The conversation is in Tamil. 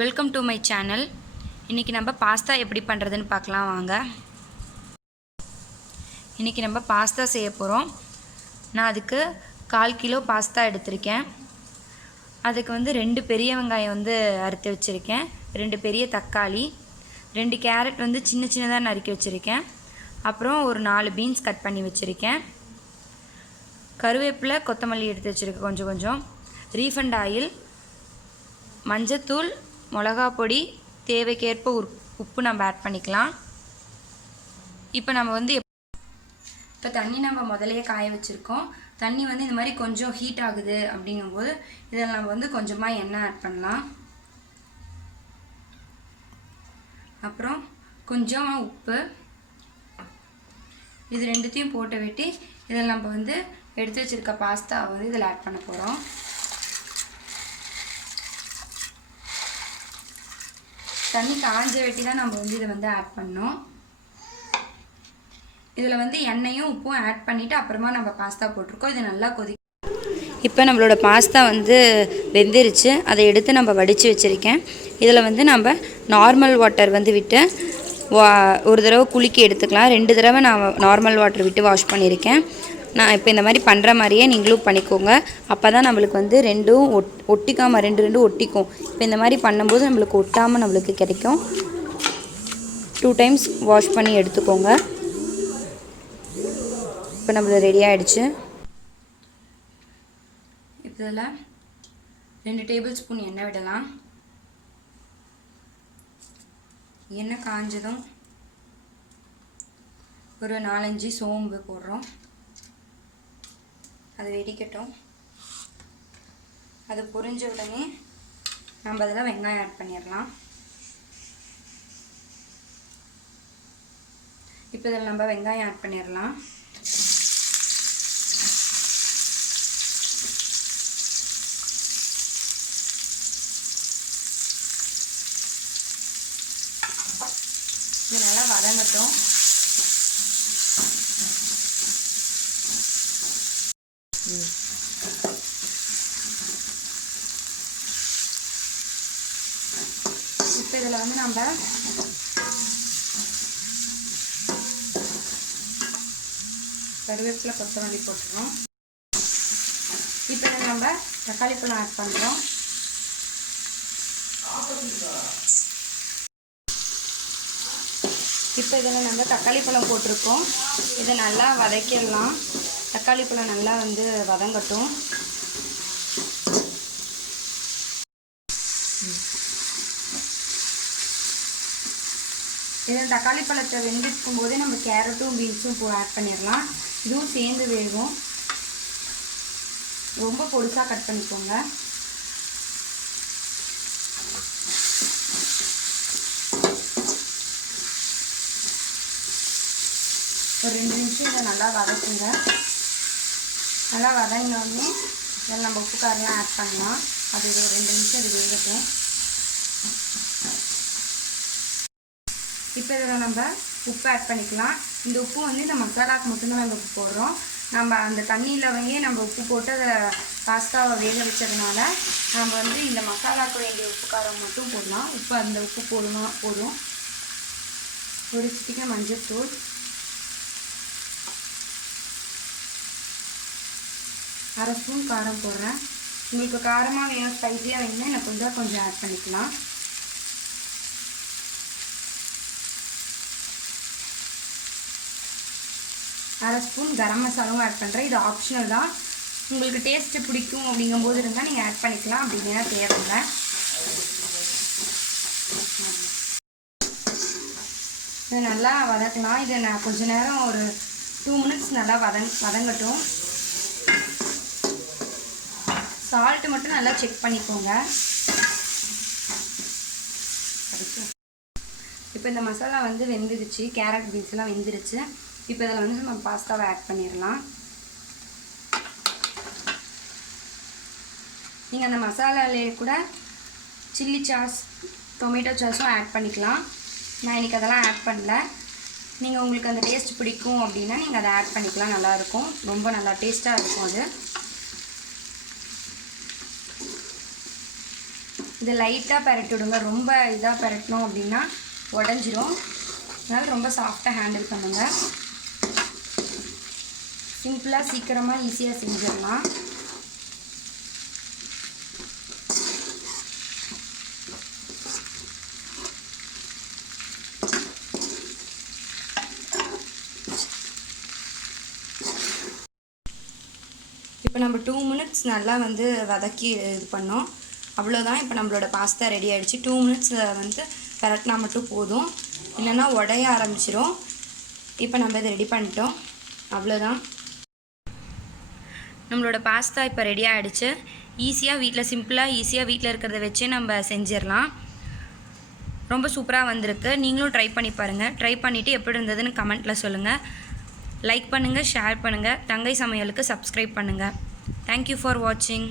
Welcome to my channel. இன்றைக்கி நம்ம பாஸ்தா எப்படி பண்ணுறதுன்னு பார்க்கலாம் வாங்க. இன்றைக்கி நம்ம பாஸ்தா செய்ய போகிறோம். நான் அதுக்கு 1/4 கிலோ பாஸ்தா எடுத்திருக்கேன். அதுக்கு 2 பெரிய வெங்காயம் அறுத்து வச்சுருக்கேன், 2 பெரிய தக்காளி, 2 கேரட் சின்ன சின்னதாக நறுக்கி வச்சுருக்கேன், அப்புறம் ஒரு 4 பீன்ஸ் கட் பண்ணி வச்சுருக்கேன், கருவேப்பிலை கொத்தமல்லி எடுத்து வச்சுருக்கேன், கொஞ்சம் ரீஃபண்ட் ஆயில், மஞ்சத்தூள், மிளகா பொடி, தேவைக்கேற்ப உப்பு நம்ம ஆட் பண்ணிக்கலாம். இப்போ நம்ம இப்போ தண்ணி நம்ம முதலையே காய வச்சுருக்கோம். தண்ணி இந்த மாதிரி கொஞ்சம் ஹீட் ஆகுது அப்படிங்கும்போது இதில் நம்ம கொஞ்சமாக எண்ணெய் ஆட் பண்ணலாம். அப்புறம் கொஞ்சமாக உப்பு, இது ரெண்டுத்தையும் போட்டு விட்டு இதில் நம்ம எடுத்து வச்சுருக்க பாஸ்தாவை இதில் ஆட் பண்ண போகிறோம். தண்ணி காஞ்ச வெட்டி தான் நம்ம இதை ஆட் பண்ணோம். இதில் எண்ணெயும் உப்பும் ஆட் பண்ணிவிட்டு அப்புறமா நம்ம பாஸ்தா போட்டிருக்கோம். இது நல்லா இப்போ நம்மளோட பாஸ்தா வெந்துருச்சு. அதை எடுத்து நம்ம வடித்து வச்சுருக்கேன். இதில் நம்ம நார்மல் வாட்டர் விட்டு ஒரு தடவை குலுக்கி எடுத்துக்கலாம். 2 தடவை நான் நார்மல் வாட்டர் விட்டு வாஷ் பண்ணியிருக்கேன். நான் இப்போ இந்த மாதிரி பண்ணுற மாதிரியே நீங்களும் பண்ணிக்கோங்க. அப்போ தான் நம்மளுக்கு ரெண்டும் ஒட்டிக்காமல் ரெண்டும் ஒட்டிக்கும். இப்போ இந்த மாதிரி பண்ணும்போது நம்மளுக்கு ஒட்டாமல் நம்மளுக்கு கிடைக்கும். 2 டைம்ஸ் வாஷ் பண்ணி எடுத்துக்கோங்க. இப்போ நம்மளுக்கு ரெடி ஆகிடுச்சு. இப்போ இதில் 2 டேபிள் ஸ்பூன் எண்ணெய் விடலாம். எண்ணெய் காஞ்சதும் ஒரு 4-5 சோம்பு போடுறோம். அது வெடிக்கட்டும். அது பொரிஞ்ச உடனே நம்ம அதில் வெங்காயம் ஆட் பண்ணிடலாம். இப்போ இதில் நம்ம வெங்காயம் ஆட் பண்ணிடலாம். இது நல்லா வதங்கட்டும். இப்போ இதில் நம்ம கருவேப்பிலை கொத்தமல்லி போட்டுக்கிறோம். இப்போ இதில் நம்ம தக்காளி பழம் ஆட் பண்ணுறோம். இப்போ இதில் நம்ம தக்காளி பழம் போட்டிருக்கோம். இதை நல்லா வதக்கிடலாம். தக்காளி பழம் நல்லா வதங்கட்டும். இதில் தக்காளி பழத்தை வெந்திருக்கும் போதே நம்ம கேரட்டும் பீன்ஸும் ஆட் பண்ணிடலாம். இதுவும் சேர்ந்து வேகும். ரொம்ப பொடிசாக கட் பண்ணிக்கோங்க. ஒரு 2 நிமிஷம் இதை நல்லா வதக்குங்க. நல்லா வதங்கினோடனே இதில் நம்ம உப்பு காரெலாம் ஆட் பண்ணலாம். அது ஒரு 2 நிமிஷம் இது வேகட்டும். இப்போ இதில் நம்ம உப்பு ஆட் பண்ணிக்கலாம். இந்த உப்பு இந்த மசாலாவுக்கு மட்டும்தான் நம்ம உப்பு போடுறோம். நம்ம அந்த தண்ணியிலவே நம்ம உப்பு போட்டு அதை பாஸ்தாவை வேக வச்சதுனால நம்ம இந்த மசாலாவுக்கு வேண்டிய உப்பு காரம் மட்டும் போடலாம். உப்பு அந்த உப்பு போதும். ஒரு சிட்டிகை மஞ்சள்தூள், அரை ஸ்பூன் காரம் போடுறேன். உங்களுக்கு காரமாக வேணும், ஸ்பைஸியாக வேணும்னா எனக்கு கொஞ்சம் ஆட் பண்ணிக்கலாம். அரை ஸ்பூன் கரம் மசாலாவும் ஆட் பண்ணுறேன். இது ஆப்ஷனல் தான். உங்களுக்கு டேஸ்ட்டு பிடிக்கும் அப்படிங்கும்போது இருந்தால் நீங்கள் ஆட் பண்ணிக்கலாம். அப்படின்னா தேவையில்லை. இதை நல்லா வதக்கலாம். இதை நான் கொஞ்சம் நேரம் ஒரு 2 மினிட்ஸ் நல்லா வதங்கட்டும். சால்ட்டு மட்டும் நல்லா செக் பண்ணிக்கோங்க. இப்போ இந்த மசாலா வெந்துடுச்சு. கேரட் பீன்ஸ்லாம் வெந்துடுச்சு. இப்போ இதில் நம்ம பாஸ்தாவை ஆட் பண்ணிடலாம். நீங்கள் அந்த மசாலாலே கூட சில்லி சாஸ், டொமேட்டோ சாஸும் ஆட் பண்ணிக்கலாம். நான் இன்றைக்கி அதெல்லாம் ஆட் பண்ணல. நீங்கள் உங்களுக்கு அந்த டேஸ்ட் பிடிக்கும் அப்படின்னா நீங்கள் அதை ஆட் பண்ணிக்கலாம். நல்லாயிருக்கும். ரொம்ப நல்லா டேஸ்ட்டாக இருக்கும் அது. இதை லைட்டாக பரட்டி விடுங்க. ரொம்ப இதாக பரட்டணும் அப்படின்னா உடஞ்சிரும். அதனால் ரொம்ப சாஃப்டாக ஹேண்டில் பண்ணுங்கள். சிம்பிளாக சீக்கிரமாக ஈஸியாக செஞ்சிடலாம். இப்போ நம்ம 2 மினிட்ஸ் நல்லா வந்து வதக்கி இது பண்ணோம். அவ்வளோதான். இப்போ நம்மளோட பாஸ்தா ரெடி ஆகிடுச்சு. 2 மினிட்ஸ் வந்து பரட்டினா மட்டும் போதும், இல்லைன்னா உடைய ஆரம்பிச்சிடும். இப்போ நம்ம இதை ரெடி பண்ணிட்டோம். அவ்வளோதான், நம்மளோட பாஸ்தா இப்போ ரெடி ஆகிடுச்சு. ஈஸியாக வீட்டில் சிம்பிளாக ஈஸியாக வீட்டில் இருக்கிறத வச்சு நம்ம செஞ்சிடலாம். ரொம்ப சூப்பராக வந்திருக்கு. நீங்களும் ட்ரை பண்ணி பாருங்கள். ட்ரை பண்ணிவிட்டு எப்படி இருந்ததுன்னு கமெண்ட்டில் சொல்லுங்கள். லைக் பண்ணுங்கள், ஷேர் பண்ணுங்கள். தங்கை சமையலுக்கு சப்ஸ்கிரைப் பண்ணுங்கள். தேங்க்யூ ஃபார் வாட்சிங்.